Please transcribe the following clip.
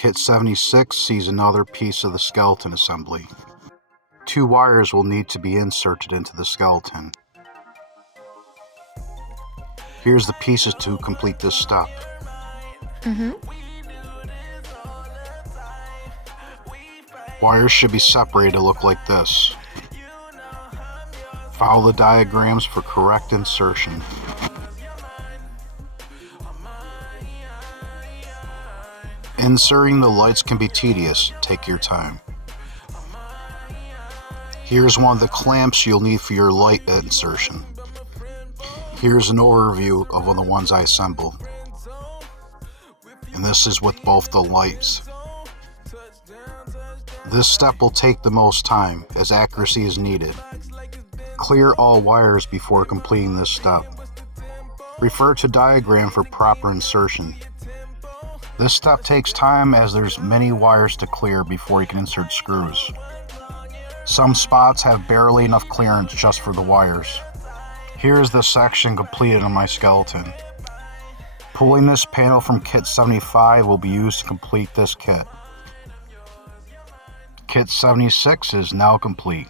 Kit 76 sees another piece of the skeleton assembly. 2 wires will need to be inserted into the skeleton. Here's the pieces to complete this step. Wires should be separated to look like this. Follow the diagrams for correct insertion. Inserting the lights can be tedious. Take your time. Here's one of the clamps you'll need for your light insertion. Here's an overview of one of the ones I assembled. And this is with both the lights. This step will take the most time, as accuracy is needed. Clear all wires before completing this step. Refer to diagram for proper insertion. This step takes time as there's many wires to clear before you can insert screws. Some spots have barely enough clearance just for the wires. Here is the section completed on my skeleton. Pulling this panel from Kit 75 will be used to complete this kit. Kit 76 is now complete.